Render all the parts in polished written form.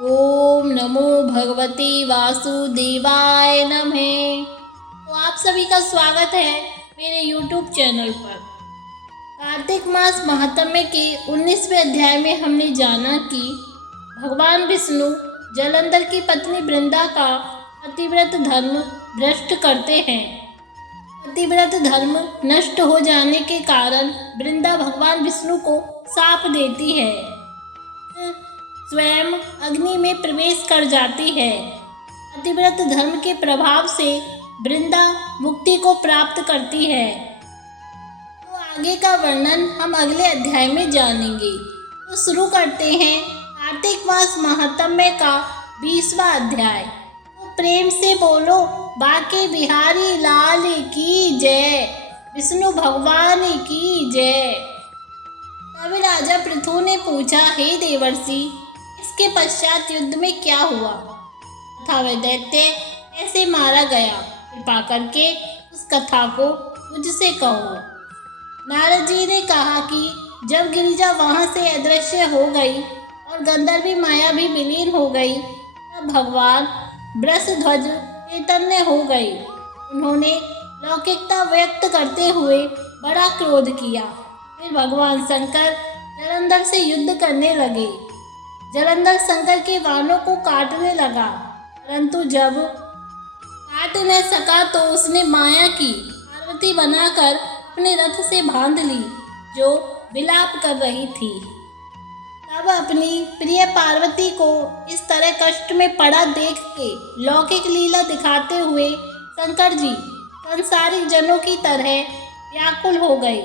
ओम नमो भगवते वासुदेवाय नमः। तो आप सभी का स्वागत है मेरे YouTube चैनल पर। कार्तिक मास महात्म्य के 19वें अध्याय में हमने जाना कि भगवान विष्णु जलंधर की पत्नी वृंदा का पतिव्रत धर्म भ्रष्ट करते हैं। पतिव्रत धर्म नष्ट हो जाने के कारण वृंदा भगवान विष्णु को शाप देती है, स्वयं अग्नि में प्रवेश कर जाती है। पतिव्रत धर्म के प्रभाव से वृंदा मुक्ति को प्राप्त करती है। तो आगे का वर्णन हम अगले अध्याय में जानेंगे। तो शुरू करते हैं कार्तिक मास महात्म्य का 20वां अध्याय। तो प्रेम से बोलो बाके बिहारी लाल की जय, विष्णु भगवान की जय। तब राजा पृथु ने पूछा, हे देवर्षि, इसके पश्चात युद्ध में क्या हुआ तथा वह दैत्य कैसे मारा गया? कृपा करके उस कथा को मुझसे कहो। नारद जी ने कहा कि जब गिरिजा वहां से अदृश्य हो गई और गंधर्वी माया भी विलीन हो गई, तब भगवान वृषध्वज चैतन्य हो गई। उन्होंने लौकिकता व्यक्त करते हुए बड़ा क्रोध किया। फिर भगवान शंकर जलंधर से युद्ध करने लगे। जलंधर शंकर के बाणों को काटने लगा, परंतु जब काट न सका तो उसने माया की पार्वती बनाकर अपने रथ से बांध ली, जो विलाप कर रही थी। तब अपनी प्रिय पार्वती को इस तरह कष्ट में पड़ा देख के लौकिक लीला दिखाते हुए शंकर जी संसारिक जनों की तरह व्याकुल हो गए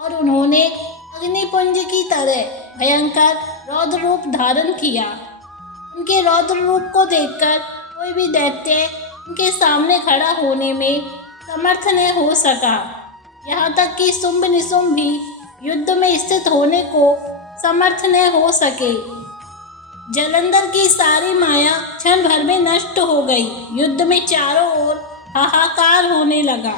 और उन्होंने अग्निपुंज की तरह भयंकर रौद्र रूप धारण किया। उनके रौद्र रूप को देखकर कोई भी दैत्य उनके सामने खड़ा होने में समर्थ न हो सका। यहाँ तक कि शुंभ निशुंभ भी युद्ध में स्थित होने को समर्थ न हो सके। जलंधर की सारी माया क्षण भर में नष्ट हो गई। युद्ध में चारों ओर हाहाकार होने लगा।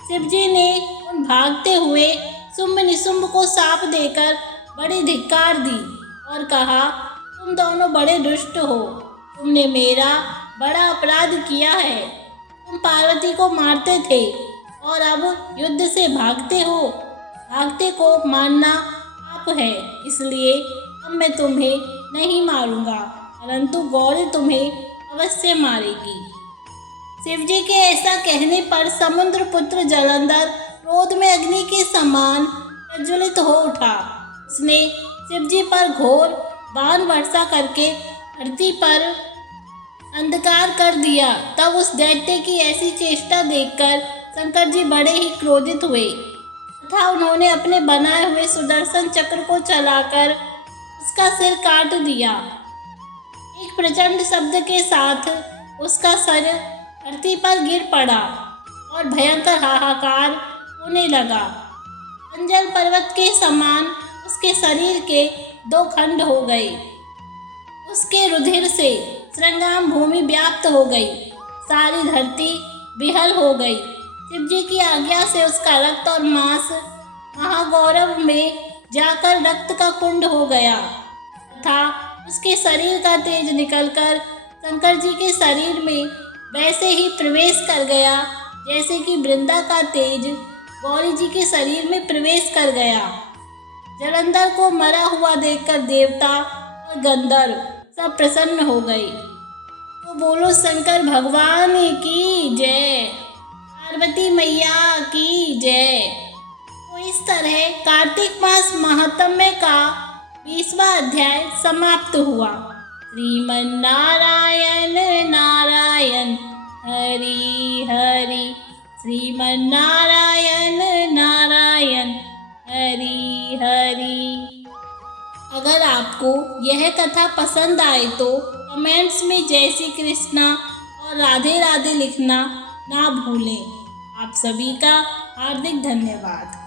शिवजी ने उन भागते हुए शुंभ निशुंभ को शाप देकर बड़ी धिक्कार दी और कहा, तुम दोनों बड़े दुष्ट हो, तुमने मेरा बड़ा अपराध किया है। तुम पार्वती को मारते थे और अब युद्ध से भागते हो। भागते को मारना पाप है, इसलिए अब मैं तुम्हें नहीं मारूंगा, परंतु गौरी तुम्हें अवश्य मारेगी। शिवजी के ऐसा कहने पर समुद्र पुत्र जलंधर क्रोध में अग्नि के समान प्रज्वलित हो उठा। उसने शिवजी पर घोर बाण वर्षा करके धरती पर अंधकार कर दिया। तब उस दैत्य की ऐसी चेष्टा देखकर शंकर जी बड़े ही क्रोधित हुए तथा उन्होंने अपने बनाए हुए सुदर्शन चक्र को चलाकर उसका सिर काट दिया। एक प्रचंड शब्द के साथ उसका सर धरती पर गिर पड़ा और भयंकर हाहाकार होने लगा। अंजल पर्वत के समान उसके शरीर के 2 खंड हो गए। उसके रुधिर से श्रृंगाम भूमि व्याप्त हो गई, सारी धरती विहल हो गई। शिवजी की आज्ञा से उसका रक्त और मांस महागौरव में जाकर रक्त का कुंड हो गया तथा उसके शरीर का तेज निकलकर शंकर जी के शरीर में वैसे ही प्रवेश कर गया जैसे कि वृंदा का तेज गौरी जी के शरीर में प्रवेश कर गया। जलंधर को मरा हुआ देखकर देवता और गंधर्व सब प्रसन्न हो गए। तो बोलो शंकर भगवान की जय, पार्वती मैया की जय। तो इस तरह कार्तिक मास महात्म्य का 20वां अध्याय समाप्त हुआ। श्रीमन नारायण नारायण हरि हरि, श्रीमन नारायण नारायण हरि हरि। अगर आपको यह कथा पसंद आए तो कमेंट्स में जय श्री कृष्णा और राधे राधे लिखना ना भूलें। आप सभी का हार्दिक धन्यवाद।